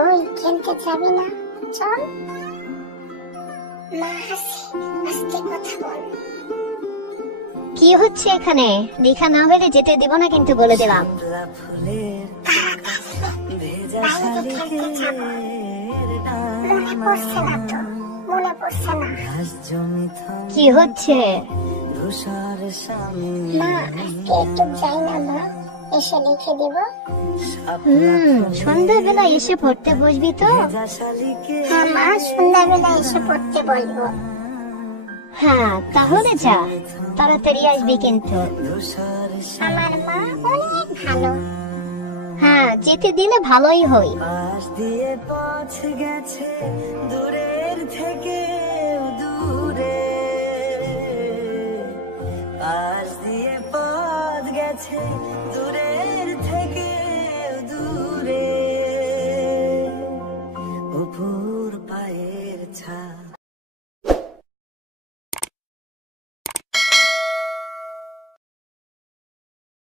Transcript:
ওই খেলতে যাবি না? চল। মা আস্তে কথা বল। কি হচ্ছে এখানে? দেখা না হলে যেতে দিব না কিন্তু, বলে দিলাম। বাইরে খেলতে যাব। মনে পড়ছে না তো? মনে পড়ছে না? কি হচ্ছে? মা আজকে একটু যাই না মা, এসে লিখে দিব। সন্ধ্যাবেলা এসে পড়তে বসবি তো? হ্যাঁ মা, সন্ধ্যাবেলা এসে পড়তে বলবো। হ্যাঁ তাহলে যা, তাড়াতাড়ি আসবি কিন্তু। আমার মা অনেক ভালো। হ্যাঁ, যেতে দিলে ভালোই হয়। পাশ দিয়ে পথ গেছে দূরের থেকে দূরে, পাশ দিয়ে পথ গেছে দূরের থেকে দূরে, অপুর পায়ের ছাপ